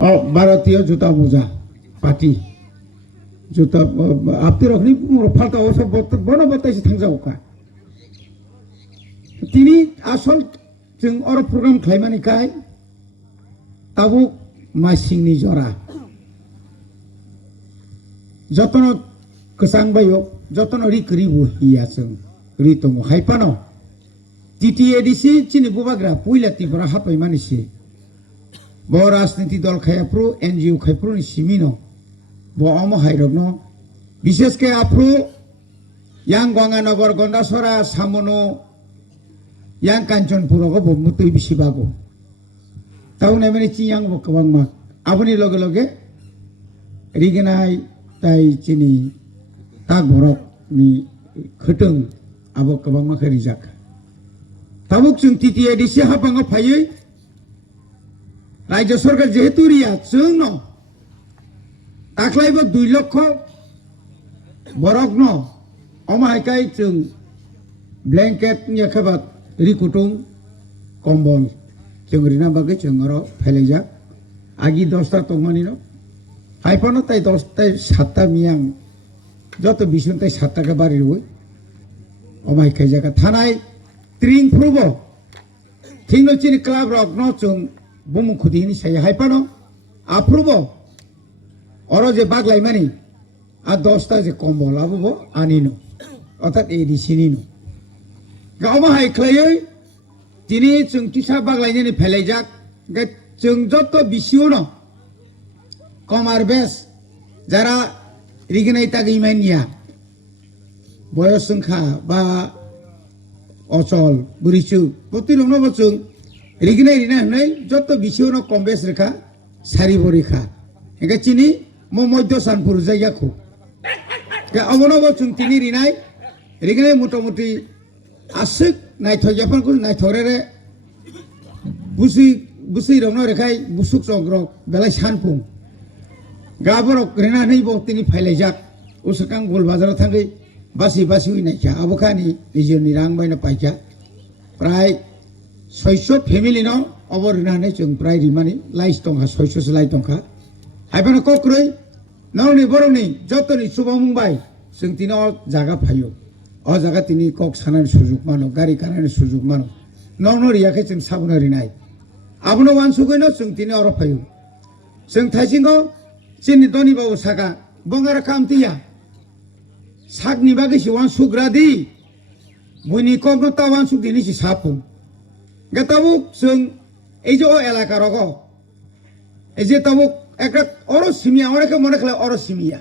ভারতীয় জুতা মোজা পার্টি জুতা আপনি রকনি ফালতা সব বন বতাইছে थांजावखा তিনি আসল जों अर प्रग्राम खालामनायखाय ताबुक मासिंनि जरा जतन गोसांबायो जतन रिकरिबो हिया जों रितंग हायपानो टिटिएडिसि चिनि बुबाग्रा पुइला तिफोरा हापाय मानिसि ब राजनीति दल खायाफ्रु एनजिओ खायफ्रुनि सिमिनो ब अम हायरगनो विशेषके आफ्रु यां गंगानगर गंडासरा सामनो yang Kanchanpura ko bumutui bisibago tahu namanya ciyang bo kabang mak abuni loge loge rigenai tai cini tak borok ni khuteng abo kabang mak rijak tabuk chung titi edisi habango phayei রাজ্য সরকার যেহেতু রিয়া जों no दाख्लायबो 2 লক্ষ borok no अमाहायखाय जों blanket नि खाबात रिकुटुं कम्बल जों रिना बागै जों अरो फैलायजा आगि 10टा तंमानि न हायफानो ताय 10टा 7टा मियां जत बिसुनताय 7टा का बारि रय अमाय खायजागा थानाय ट्रिं फ्रुबो थिंनो चिनि क्लाब रक न जों बुमु खुदिनि साय हायफानो आफ्रुबो अरो जे बागलायमानि आ 10टा जे कम्बल आबो आनिनो अर्थात एडिसिनिनो गावमा हायख्लायै दिनै जों टिसा बागलायनायनि फैलायजाक जों जत बिसिउनो कमार बेस যারা रिगनाय तागैमानिया बयस संखा बा अचल बुरिचु प्रतिलंनो जों रिगनाय रिना हनै जत बिसिउनो कम बेस रेखा सारि बरिखा एगा चिनि मध्य सानपुर जायगाखौ अबनबो जों तिनि रिनाय रिगनाय मोटामोटी आसुक नायथजाफोरखौ नायथरेरे बुसि रंनो रेखाय बुसुक संग्रक बेलाय सानफुं गाबरक रेनानै बक्तिनि फायलायजाक उसकां गल बाजाराव थाङै बासि बासि नायखा आबखानि निजोरनि रां बायना पाइखा प्राय 600 फेमिलि न अबर रेनानै जों प्राय रिमानि लाइस दंखा 600 सो लाइ दंखा हायबानो कक्रै नौनि बरनि जतनि सुबा मुंबाय जों तिनो जागा फायो अ जागा तिनि कक सानानि सुजुग मानो गारि कानानि सुजुग मानो नौनो रियाखै जों साबुना रिनाय आबनो वान सुगैनो जों तिनि अर फायो जों थाइसिंगो चिनि दनि बाबु सागा बंगारा कामतिया सागनि बागैसो वान सुग्रादि बुइनि ककनो ता वान सुगदिनि सि सापु गताबु जों एजो एलाका रगो एजे ताबु একটা অর সিমিয়া অনেকে মনে খেলে অর সিমিয়া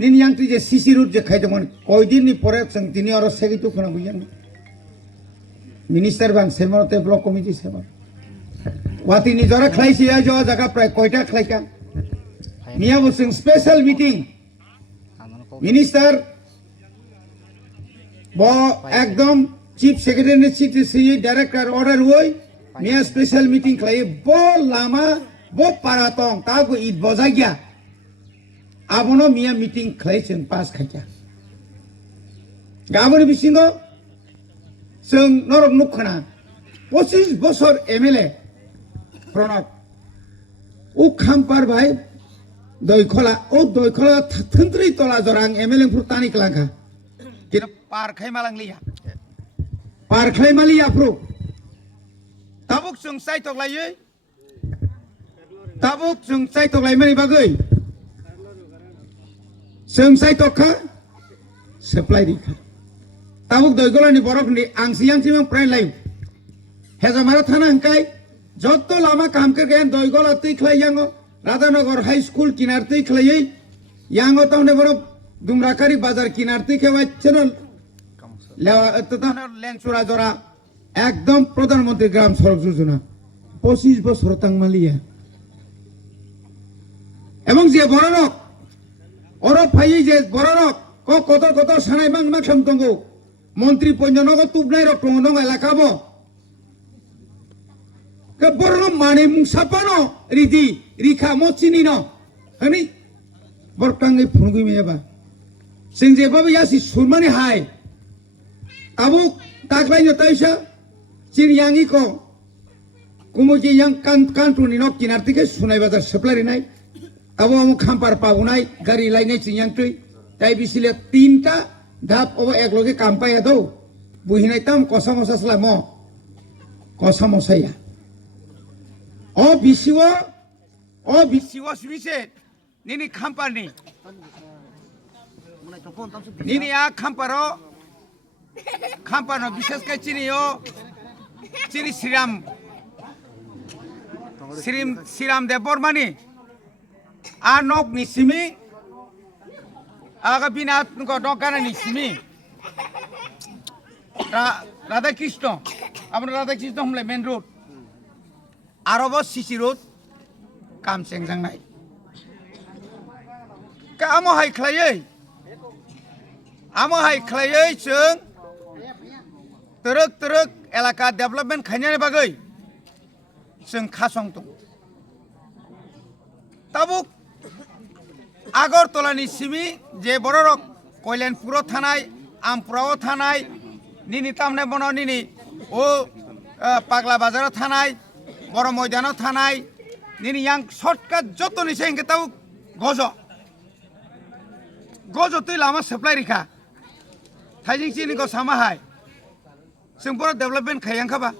নিন ইয়াংটি যে সিসি রুট যে খাইদমন কয়দিননি পরে जों তিনি অর সেগিতু কোনা বুঝেন মিনিস্টার বান সেমতে ব্লক কমিটি সেমন ওয়াতি নিজরা খাইছি আ জ জায়গা প্রায় কয়টা খাইকা মিয়া বসিং স্পেশাল মিটিং মিনিস্টার ব একদম chief secretary CTC director order হই মিয়া স্পেশাল মিটিং খাই ব Lama bo paratong tago id bozagya abono miya meeting khlaisen pass khaja gaboni bisingo जों नरक नुखना 25 বছর एमएलए प्रणब उ खामपार भाई दयखला ओ दयखला थन्त्रि तला जरां एमएलए फुरतानि क्लाखा किन पार खायमालांलिया पार खायमालिया फ्रु ताबुक जों साइतकलायै tabuk जों साइतक लायमानि बागै जों साइतकखा सप्लाय रिखा tabuk दयगलानि बरकनि आंसियां प्राय लाय हेजामारा थाना हंकाय जत्तो लामा काम कर गयान दयगला तै खलायांगो राधानगर हाई स्कूल किनार तै खलायै यांगो तावने बर दुमराकारी बाजार किनार तै खेवा चैनल लेवा तताना लेंसुरा जरा एकदम प्रधानमंत्री ग्राम सड़क योजना 25 বছর तांगमालिया এবং যে বড়নক অর ফাই যে বড়নক কত কত সানাই মাং মাখম দঙ্গো মন্ত্রী পঞ্জনক তুবনাই রক দং এলাকাবো কে বড়ন মানে মুসাপানো রিদি রিখা মচিনি ন হনি বরকাঙ্গै फुनगै मेबा जों जेबाबो यासि सुरमानि हाय ताबुक तागलायनो ताइसा चिन यांगि को কুমুজি yang kantruni nok kinar tike sunai bazar supply nai abo amu khampar paunai gari lainai chinyang tui tai bisile tinta dhap obo ekloge kampai ado buhinai tam kosa slamo kosa mosaya o bisiwa suise nini khampar ni nini a khamparo no বিশেষ করে চিনি শ্রীরাম দেব বর্মানি আর knock নিসিমি আগা বিনা নকানা নিসিমি রাধাকৃষ্ণ আমরা Radhakrishna হমলে main road আরব CC road কামসেং জাংনাই আমো high খ্লাयै जों teruk elaka development khanyani bagai जों khasong dong tabuk আগরতলানি Simi যে বড়রক কল্যাণপুরও থানায় আমপুরাও থানায় নিনি তামনে বন নিনি ও পাগলা বাজারও থানায় বড় ময়দানও থানায় নিনি ইয়াং শর্টকাট যত নিছে ইনকে তাও গজ তুই লামা সাপ্লাই রেখা थाइजिं चिनिखौ सामाहाय जों बर' डेभेलपमेन्ट खायांखाबा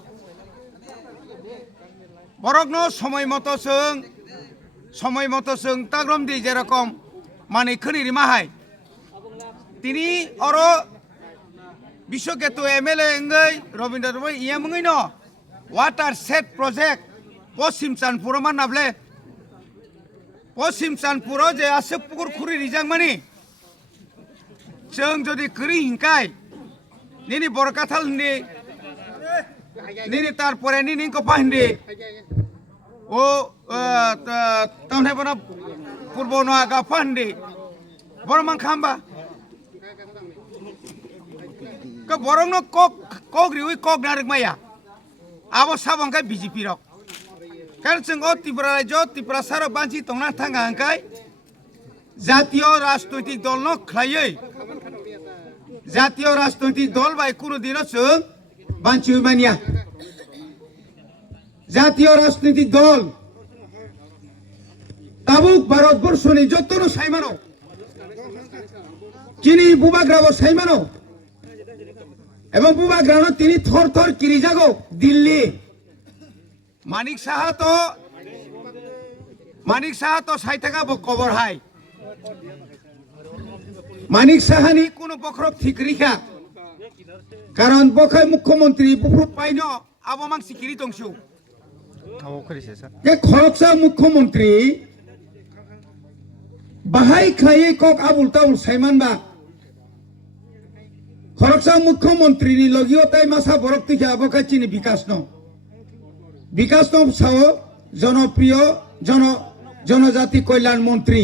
बरकनो समय मतो जों ताग्रम दि जेरकम माने खोनिरि माहाय तिनि अर बिश्वकेतु एमएलए एंगै रविन्द्र रबि इयामङै न वाटार सेट प्रोजेक्ट पश्चिम चानपुर मा नाबले पश्चिम चानपुर जे आसे पुकुर खुरि रिजां मानि जों जदि करि हिंकाय निनि बरकाथाल नि निनि तारपरे निनि को पाहिंदि ओ तामने बना पूर्व न आगा पाहिंदि बरमान खामबा क बरंग न कक रिउइ कक नारक माया आबो साबंखाय बीजेपी रक कारण जों ओ त्रिपुरा राज्य त्रिपुरा सार बांसि तंना थांगा हांखाय জাতীয় রাজনৈতিক দল ন খ্লাयै জাতীয় রাজনৈতিক দল বাই কোনো দিনও जों বাঞ্চি মানিয়া জাতীয় রাজনৈতিক দল তাবুক ভারতবর্ষনি যতনো সাইমানো চিনি বুবাগ্রাবো সাইমানো এবং বুবাগ্রানো তিনি থর কিরি যাগো দিল্লি মানিক সাহা তো 60 টাকা কবর হাই মানিক সাহানি কোনো বখরক ঠিক রিখা কারণ বখাই মুখ্যমন্ত্রী বুফু পাইন আবমাং সিকিরি দংসু যে খরকসা মুখ্যমন্ত্রী বাহাই খাই কক আবুল তাউল সাইমানবা খরকসা মুখ্যমন্ত্রী নি লগিও তাই মাসা বরক থেকে আবকা চিনি বিকাশ ন সাও জনপ্রিয় জনজাতি কল্যাণ মন্ত্রী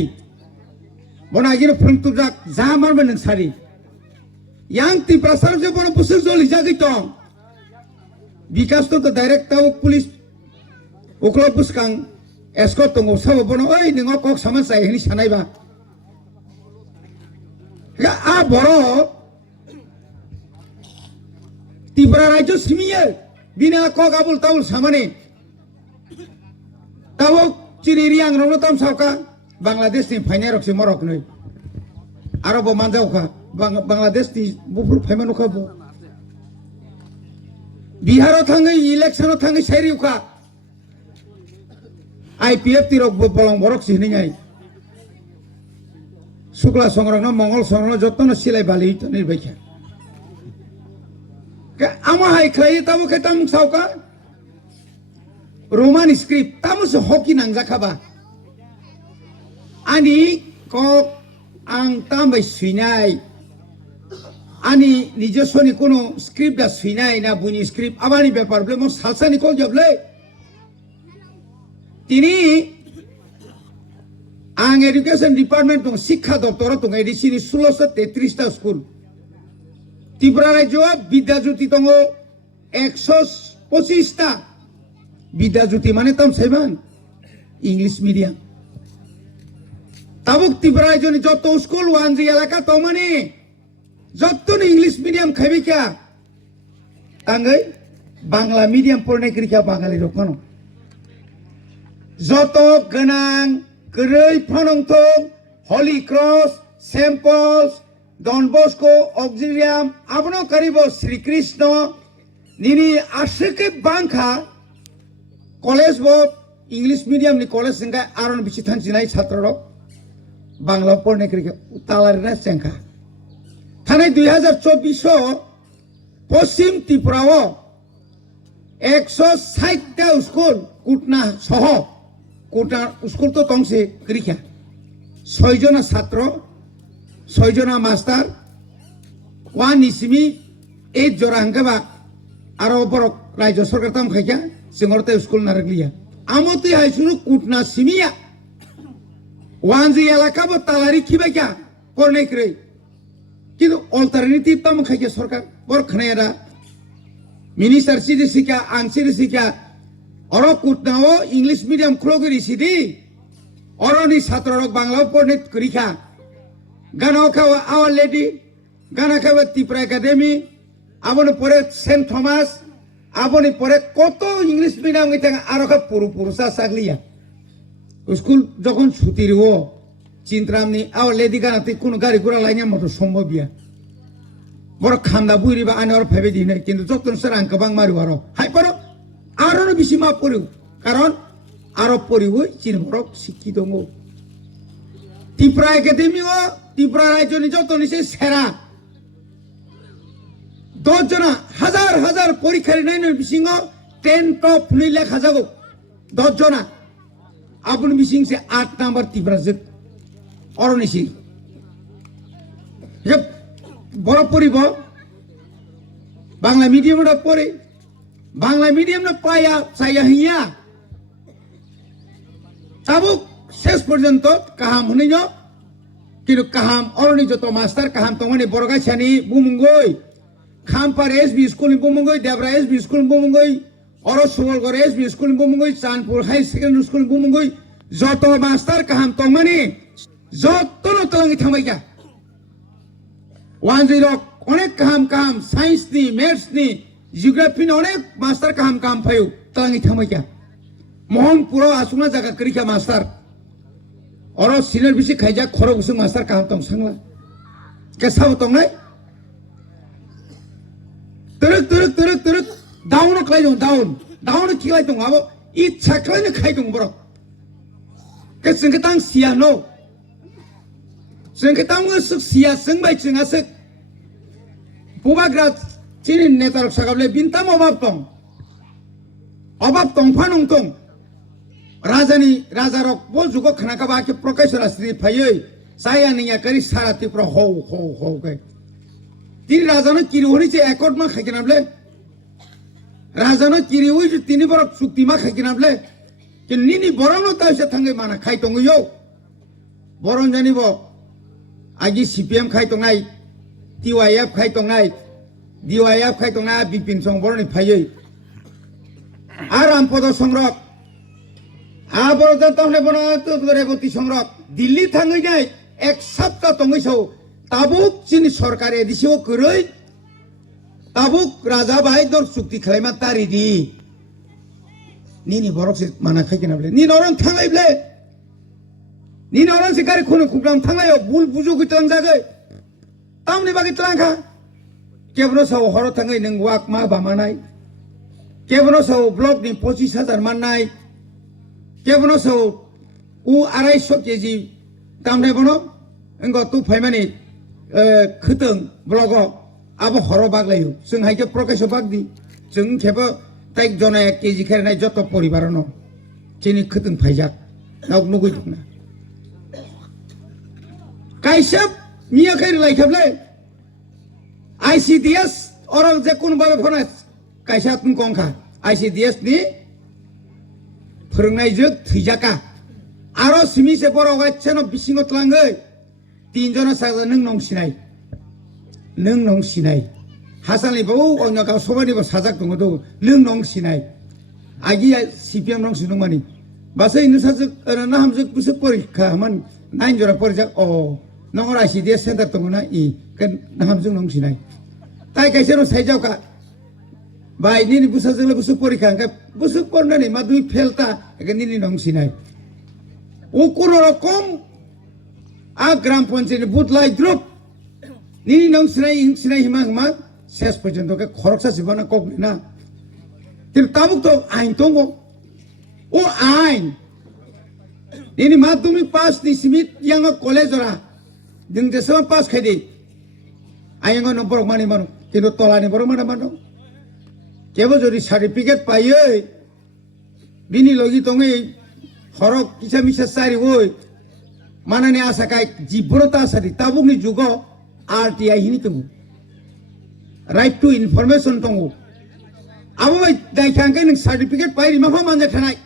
बनागिर फ्रंतुजाक जा मारबे नों सारि yang त्रिपुरा सार जे बन बुसुर जलि जागै दं बिकास तो डाइरेक्ट ताव पुलिस उक्लो बुसकां एस्को तंगो साबो बन ओइ नों कक सामान साइ हनि सानायबा या आ बरो त्रिपुरा राज्य सिमिये बिना कक आबुल ताउल सामाने ताव चिनि रियां रनो ताम सावका बांग्लादेश नि फाइनाय रक्सि मरक नै आरब मानजावखा बांग्लादेश नि बुफुर फाइमानखा बु बिहार थाङै इलेक्शन थाङै साइरिउखा आईपीएफ तिरक बलं बरक सिनिङै शुक्ला संग्रहन मंगल संग्रहन जतन सिलाय बालि त निर्बायखा के आमा हाय खाय तामु के ताम सावका रोमान स्क्रिप्ट तामुस हकी नांजाखाबा ani kok ang tambay suinay ani নিজস্বনি কোনো script da suinay na buni script abani ব্যাপার বলে mo salsani ko jable তিনি ang education department tong শিক্ষা দপ্তর tong edisini 1633 ta school Tripura রাজ্য বিদ্যাজ্যোতি tong 125 ta বিদ্যাজ্যোতি মানে তাম সাইমান ইংলিশ মিডিয়াম তাবুক ত্রিপুরা রাজ্যনি যত স্কুল ওয়ানজি এলাকা তো মানে যত ইংলিশ মিডিয়াম খাইবি কা তাঙ্গই বাংলা মিডিয়াম পড়নে করিকা বাঙালি রকম joto genang gerei phanongthong Holy Cross Saint Paul's Don Bosco Auxilium abono karibo Sri Krishna nini ashike bangkha college bo English medium ni college singka aron bisi thansinai chhatra rok bangla porne krike talarina sengkha thane 2024 পশ্চিম ত্রিপুরাও 160টা school কুটনা সহ কুটনা school তো তংসে করিখা 6 জনা ছাত্র 6 জনা master one ইসমি 8 জোড়া হাঙ্গাবা আরো বড় রাজ্য সরকার তাম খাইকা সিঙ্গরতে স্কুল নারগলিয়া আমতে হাইসুনু কুটনা সিমিয়া ওয়ানজি এলাকাবো তালারি খিবাইকা পড়নে করে কিন্তু অল্টারনেটিভ তাম খাইকা সরকার বড় খানায়ারা মিনিস্টার সিদি শিকা আং সিদি শিকা অর কুটনাও ইংলিশ মিডিয়াম খুলগরি সিদি অরনি ছাত্ররক বাংলা পড়নে করিখা গানাও খাওয়া আওয়ার লেডি গানা খাওয়া ত্রিপুরা একাডেমি আবনে পরে সেন্ট থমাস আবনে পরে কত ইংলিশ মিডিয়াম গিয়ে আরো খা পুরুষা সাগলিয়া স্কুল যখন ছুটি রিও চিন্তামনি আওয়ার লেডি গানাতে কোনো গাড়ি ঘোড়া লাইনের মতো সম্ভব ইয়া বড় খান্দা বুইরিবা আনে আর ভাবে দিনে কিন্তু যতন সর আঙ্ক বাং মারু আরো হাই পড়ো আরো বেশি মা পড়িও কারণ আরো পড়িও চিন বড় শিক্ষিত গো ত্রিপুরা একাডেমিও ত্রিপুরা রাজ্য নি যত নিছে সেরা 10 জনা হাজার হাজার পরীক্ষার নাইন বিসিং 10 টপ নি লেখা যাবো 10 জনা আপনি বিসিং সে 8 নাম্বার ত্রিপুরা যে অরনিসি বড় পড়িব বাংলা মিডিয়ামটা পড়ে বাংলা মিডিয়ামটা পায়া চাইয়া হইয়া চাবুক শেষ পর্যন্ত কাহাম হইন কিন্তু কাহাম অরনি যত মাস্টার কাহাম তমানি বড়গাছানি বুমুঙ্গই খামপার এসবি স্কুল বুমুঙ্গই দেবরা এসবি স্কুল বুমুঙ্গই অর সুবলগড় এসবি স্কুল বুমুঙ্গই চাঁদপুর হাই সেকেন্ডারি স্কুল বুমুঙ্গই যত মাস্টার কাহাম তমানি যত নতলাঙ্গি থামাইকা 10 অনেক কাহাম সায়েন্স নি ম্যাথস নি জিওগ্রাফি নি অনেক মাস্টার কাহাম ফায়ু তালাঙ্গি থামাইকা মোহনপুর আসুনা জায়গা করিকা মাস্টার অর সিনিয়র বিসি খাইজা খর বসে মাস্টার কাহাম তং সাংলা কেসাব তং নাই তরক ডাউন খাই দং ডাউন খিলাই দং আবো ইচ্ছা খাইनो খাই দং বড় কে जोंखौ तां सिया नो जोंखौ तां Siya जोंबाय जोंहासो Pubagra chini netarok sakable bintam obab tong phanong tong rajani rajarok bojugo khanaka ba ke prokesora sri phayoi saya niya kari sarati pro ho kai tiri rajano kiri honi che accord ma khakinable rajano kiri oi je tini borok sukti ma khakinable ke nini borono ta se thange mana khai tong yo boron janibo agi CPM khai tong nai TYF khai tong nai DYF khai tong na bipin song boroni phayoi aram podo songrok abor jatong le bona to reboti songrok Delhi thangai nai ek sapta tongai so tabuk chini sarkare edisio koroi tabuk raja bai dor chukti khlaima tari di nini borok se mana khai kinable ni noron thangai ble ni noron se kari khono khubram thangai bul buju gitang jagai tamni bagi trangkha কেবনো সাও হর থাঙ্গাই নং ওয়াক মা বামানাই কেবনো Sao block নি 25,000 মাননাই কেবনো Sao উ 250 KG তামনে বনো এঙ্গ তু ফাইমানি খতং ব্লক আবো হর বাগলাইও जों হাইকে প্রকাশ বাগদি जों খেবো তাই জনা 1 কেজি খেরনাই যত পরিবারনো চিনি খতং ফাইজাক নাওক নুগুই না কাইসাব মিয়া খাই লাইখাবলে ICDS orang je kun babe phonas kaisa tun kongkha ICDS ni phorngnai je thijaka aro simi se boro ga cheno bisingo tlangai tin jona saga nung nong sinai hasali bau onyo ka sobani ba sajak dong do nung nong sinai agi CPM nong sinung mani basa inu sajak na hamjuk busu porikha man nain jora porjak o nongor ICDS center tong na I kan na hamjuk nong sinai তাই কাইছে no সাইজাও কা by নি বুসা জলে বুসু পরীক্ষা কা busuk pernah nih madui felta ekan ini nong sinai ukur rokom a gram ponsen but lai drop ini nong sinai himang himang ses pojento ke khoroksa sibana kok na tir tabuk to ain tongo o ain ini madumi pas ni simit yang college ora ding desama pas khedi ayango nomor mani manu কিন্তু তলানি বড় মানে মানো কেবল যদি certificate পাইয়ে বিনি লগি তঙে হরক কিসা Misa সারি ওই মানানি আশা কাই জীবরতা সারি তাবুকনি যুগ আরটিআই হিনি তঙ্গু রাইট টু ইনফরমেশন তঙ্গু আবো ভাই দাইখাঙ্কে নং সার্টিফিকেট পাইরি মাফা মানজা খানাই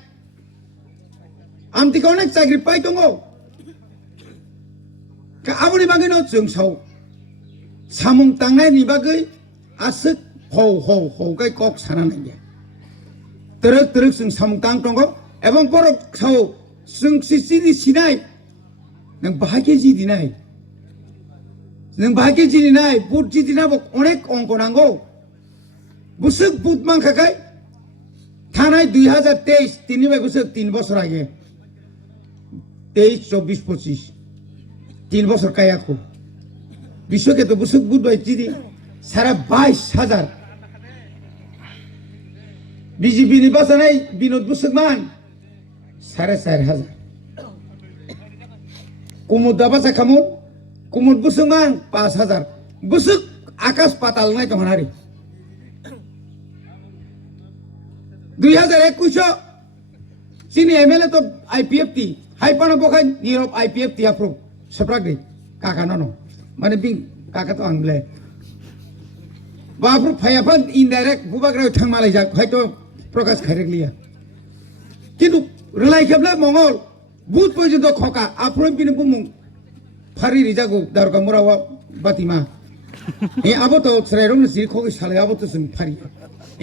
আমতি অনেক চাকরি পাই তঙ্গু আবুনি বাগে ন जों Sao সামুং তাংনাইনি বাগै asik hau kai kok sana nanya teruk sung samung tang tonggo ebang porok sau sung sisi di sinai nang bahagia ji dinai but ji dinai bok onek ongko nanggo busuk but mang kakai thanai 2023 tini bai busuk 3 বছর আগে 23 24 25 3 বছর kai ako বিশ্বকে তো busuk but bai ji di সারা 22,000 BJP নির্বাচনে বিনোদ বুসুকমান 4,500 কুমুদ দাবাসা খামুন কুমুদ বুসুকমান 5,000 বুসুক আকাশ পাতাল নাই তহনারি 2021 sini MLA to IPFT haipana bokan nirop IPFT approve sepragri kakak nono mana bing kakak to angle बाफर फायाफान इनडाइरेक्ट बुबाग्राव थांमालाय जा हयतो प्रकाश खायरेक लिया किन्तु रलाय खेबले मंगल बुध पर्यन्त खका आफ्रम बिनो बुमुं फारि रिजागौ दारका मुरावा बातिमा ए आबो तो सरायरं जि खगै सालाय आबो तो जों फारि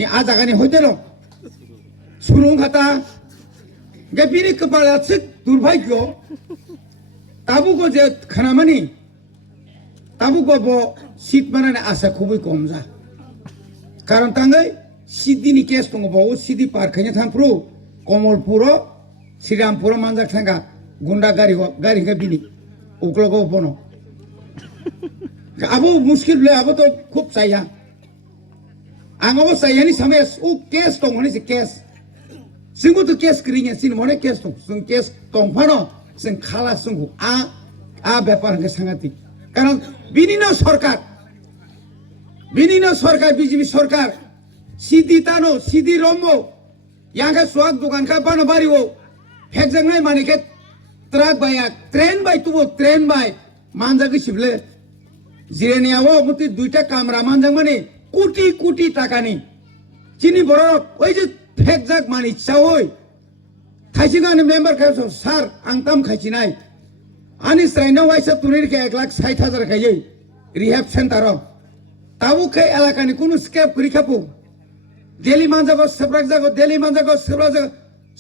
ए आ जागानि हयतेल सुरुं खाता गे बिनि कपाला सिक दुर्भाग्य ताबुको जे खानामानि ताबुको बो सिट बानाने आशा खुबै कम जा কারণ তাঙ্গাই সিদ্দিনি কেস দङ বাও সিদি পারখাইনা থামপ্রু কমলপুর শ্রীরামপুর মানজাক থাঙ্গা গুন্ডা গাড়ি বিনি উকলগো বনো আবো মুশকিল বলে আবো তো খুব চাইয়া আঙাবো চাইয়ানি সামে ও কেস দङ হনি কেস जोंबो তো কেস করিয়া সিন মনে কেস দङ जों কেস দংফানো जों খালা जोंखौ आ ব্যাপার কে সাংঘাতিক কারণ বিনিনো সরকার বিজেপি সরকার সিদি তানো সিদি রমো ইয়াঙ্কা সোয়াক দোকান কা বানো বাড়িও ফেকজাংনাই মানিকে ট্রাক বাইয়া ট্রেন বাই তুবো ট্রেন বাই মানজা গিসিবলে জিরেনিয়াও মতি দুইটা কামরা মানজাং মানে কোটি কোটি টাকা নি চিনি বড় ওই যে ফেকজাক মানি চাওই খাইছিগানি মেম্বার খাইছো স্যার আংতাম খাইছিনাই আনি স্রাইনা ওয়াইসা তুনির কে 1,60,000 খাইयै রিহ্যাব সেন্টার তাবু খাই এলাকানি কোনো স্ক্যাপ করি খাপু দিল্লি মানজাগো সেপ্রাক জাগো দিল্লি মানজাগো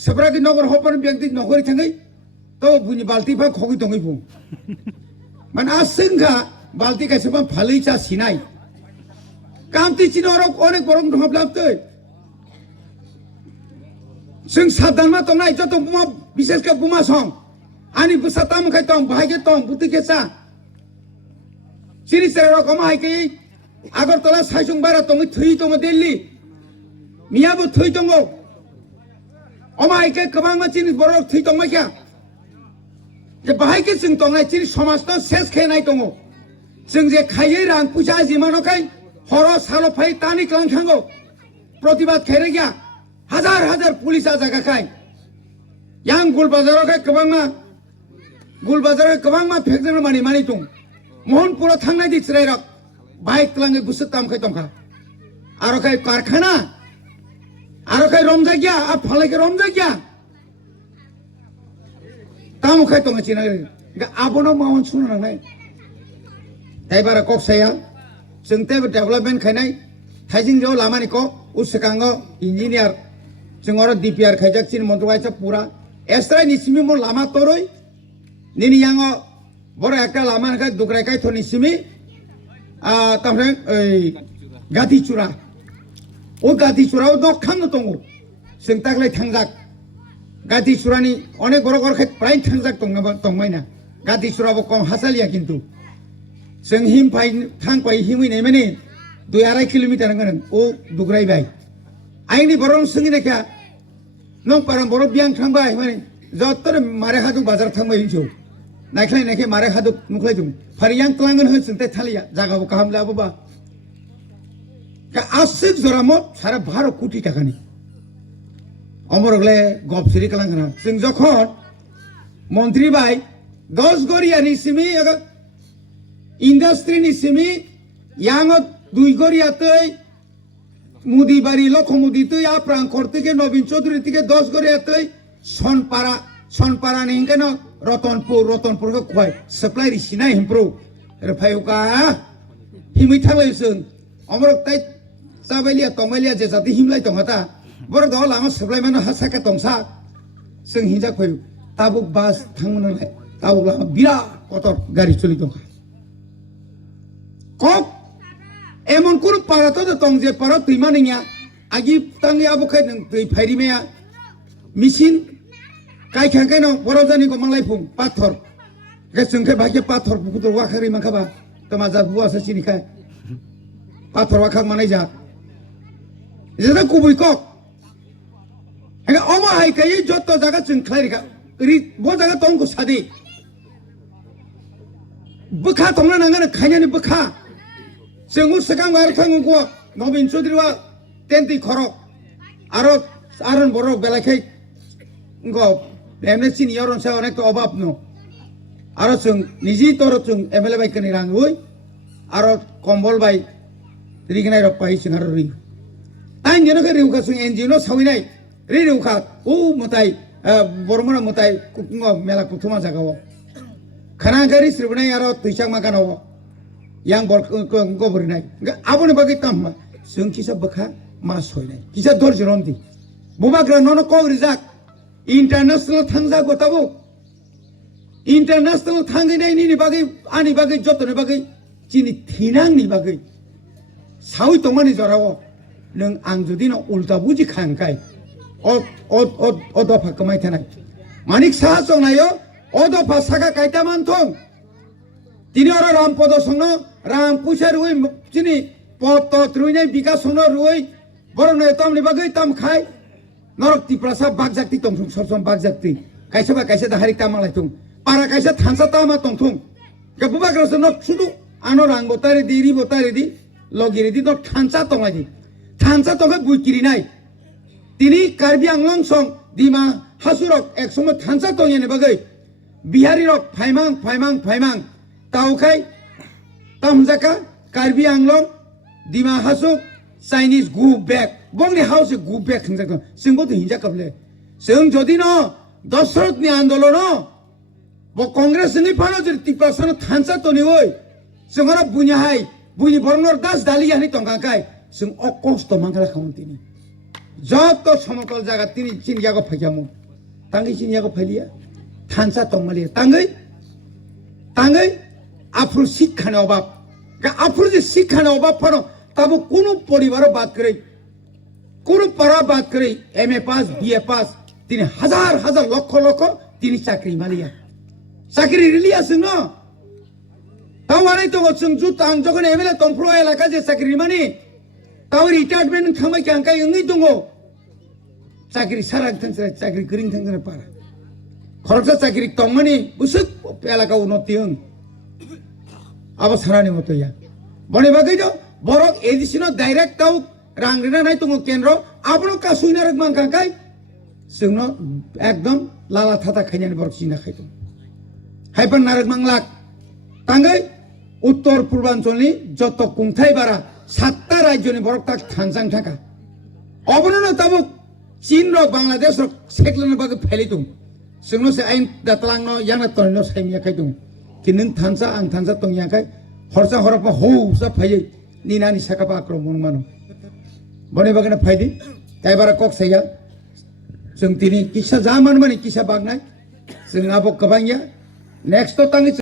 সেপ্রাকি নগর হপন ব্যক্তি নগরি থাঙ্গै তো বুনি বালতি ফা খগি দङै বু মানে আসিংখা বালতি কাইসবা ফালই চা সিনাই কামতি চিনরক অনেক বরং দহবলাবতৈ जों सादानमा दंनाय जत बुमा बिसेसके बुमा सं आनि बुसाताम खाय दं बाहायके दं बुतिके चा सिरि सेरा रकम हायके आगरतला साइसुं बारा दं थै दं दिल्ली मियाबो थै दं अमा हायके गोबां मानसिनि बरक थै दं माखिया जे बाहायके जों दंनाय सिरि समाजनो सेस खेनाय दं जों जे खायै रां फैसा जिमानखाय हर साल फाय तानि क्लांखांगौ प्रतिबाद खेरे गया हजार हजार पुलिस आजागा खाय yang gul bazar खाय गोबां मा फेकजों मानि दं महनपुराव थांनाय दि चिरायराक बाइक लाङै बुसुक ताम खाय दंखा आरो खाय कारखाना आरो खाय रमजा गया आ फालायके रमजा गया ताम खाय दं चिना आबोनो मावन सुनो नांनाय दाइबारा कक्साया जों ते डेभलपमेन्ट खायनाय थाइजिं जो लामानि को उसकांगो इंजिनियर जों और डीपीआर खायजाक चिन मन्त्रवायचा पुरा एस्ट्राय निसिमि म लामा तोरय निनि यांगो बरो एकटा लामा खाय दुग्रायखाय तो निसिमि तामफ्राय गाति चुरा ओ गाति चुराव दखांग दङ जों तागलाय थांजाक गाति सुरानि अनेक बरक बरखाय प्राय थांजाक दंमायना गाति सुराबो कम हासालिया किन्तु जों हिम फाय थांपाय हिमैनाय माने 2.5 किलोमिटार गोनां ओ दुग्रायबाय आइनि बरं सोंगिनायखा नों पारां बर' बियां थांबाय माने जत्तर मारे हादु बाजार थांबाय हिंसौ नायख्लायनायखाय मारे हादु नुख्लायदों फारियां क्लांगोन हो जोंथाय थालिया जागाबो गाहाम लाबोबा आसिक जरामत सारा 12 कोटी टाकानि अमरगले गपसिरि क्लांगोना जों जखन मन्त्री बाय 10 गरियानि सिमि इंडस्ट्रीनि सिमि यांगो 2 गरियातै मुदिबारी लखमुदी तै आप्रां करते नवीन चौधरी থেকে 10 गरियातै सनपारा निंगे न रतनपुर को खय सप्लाय रिसिना हिमप्रो रफायुका हिमै थाबाय जों अमरक ताय जाबायलिया तंबायलिया जे जाति हिमलाय दंहाता बर द लामा सप्लाय मानो हासाका दंसा जों हिजा खय ताबु बास थांमोनलाय ताबु लामा बिरा कतर गारि चलि दंखा कक एमन कुरु पारा तो दं जे पारा तुइमा निया आगि तांगे आबोखाय नों तुइ फायरिमाया मिसिन कायखांखाय न बरजानि को मांलायफुं पाथर के जोंखे भागे पाथर बुकुद वाखारि माखाबा तमा जा बुआसा सिनिखाय पाथर वाखां मानाय जा जेदा कुबुय कक हेगा अमा हायखाय जत्त जागा जों खायरिखा रि बो जागा तंको सादि बखा तंना नांगन खायनानि बखा जों सिगां बार थांगो नवीन चौधरीवा टेन्टि खरक आरो आरन बर बेलाखाय गो एमएससी नियरन से अनेक अभाव न आरो जों निजि तर जों एमएलए बायकनि रांगुय आरो कम्बल बाय रिगनाय रपाय जों आरो रि ताइन जनके रिउखा जों एनजिओ सावैनाय रिउखा ओ मताय बरमना मताय कुकुंग मेला कुथुमा जागाव खानागारि सिरबनाय आरो तैसां मागानाव yang gobernaय आबोनि बागै ताममा जों किसा बखा मा सयनाय किसा दरजरमदि बुबाग्रा नन को रिजाक इंटरनेशनल थांजा गताबो इंटरनेशनल थांगैनायनि बागै आनि बागै जतनि बागै जिनि थिनांनि बागै सावि तंमानि जराव नों आं जुदि न उल्टा बुजि खांखाय अ दफा कमाय थानाय मानिक साहा संनायो अ दफा सागा कायतामान थं তিনি ওরা রামপদ সঙ্গ রাম পুষা রুই চিনি পত রুইনাই বিকাশ সঙ্গ রুই বড় নয় তামনি বাগৈ তাম খাই নরক তিপ্রাসা বাগজাক্তি তংথুং সবসম বাগজাক্তি কাইসাবা কাইসা দাহারি তামালাইথুং পারা কাইসা থানসা তামা তংথুং গবুবাগ্রাস ন শুধু আনো রাং বতারে দি রি বতারে দি লগিরে দি ন থানসা তংলাইদি থানসা তংগে বুইকিরি নাই তিনি কার্বি আংলং সং দিমা হাসুরক এক সময় থানসা তংয়েনে বাগৈ বিহারি রক ফাইমাং ताउखाय तामजाका कार्बी आंलं दिमा हासुक चाइनिज गु बेक बंगनि हाउस गु बेक खंजाक जोंबो हिंजा कबले जों जदि न दशरथनि आन्दोलन ब कांग्रेस नि फानो जि तिपासन थानसा तनि ओय जोंरा बुनिहाय बुनि बरनर दास दालियानि तंगाखाय जों अकस्त मांगला खामतिनि जत समतल जागा तिनि चिनियागो फायजामु तांगै चिनियागो फायलिया थानसा तंमालिया तांगै आफुर शिक्षानि अभाव आफुर जे शिक्षानि अभाव फानो ताबो कोनो परिवार बात करे कोनो पारा बात करे एमए पास बीए पास तिनि हजार लक्ष तिनि चाकरी मालिया चाकरी रिलिया जोंनो तावानै दङ जों जुत आं जखन एमएलए तंफ्रो एलाका जे चाकरी मानि ताव रिटायरमेन्ट थांबाय खांखाय ओङै दङ चाकरी सारा थांसरा चाकरी गरिं थांसरा पारा खरसा चाकरी तंमानि बुसुक एलाका उन्नति ओं अब सारानि मतया बने बागै दो बरक एडिशनल डाइरेक्ट ताव रां रेना नाय दङ केन्द्र आपनो का सुइनारक मांखांखाय जोंनो एकदम लाला थाथा खायनानि बरक सिना खायदों हायपन नारक मांलाक तांगै उत्तर पूर्वांचलनि जत कुंथाय बारा 7टा राज्यनि बरक ताक थांजां थाका अबनो ताबो चीन रक बांलादेश रक सेक्लनो बागै फैलै दं जोंनो से आइन दातलांनो याना तनो सायमिया खायदों कि नों थानसा आं थानसा तंयाखाय हरसा हरपा हौसा फायै निनानि साकापा आक्रमण मानो बने बागैना फायदि ताइबारा कक साया जों तिनि किसा जामान माने किसा बागनाय जों आबो कबांया नेक्स्ट तो तांगै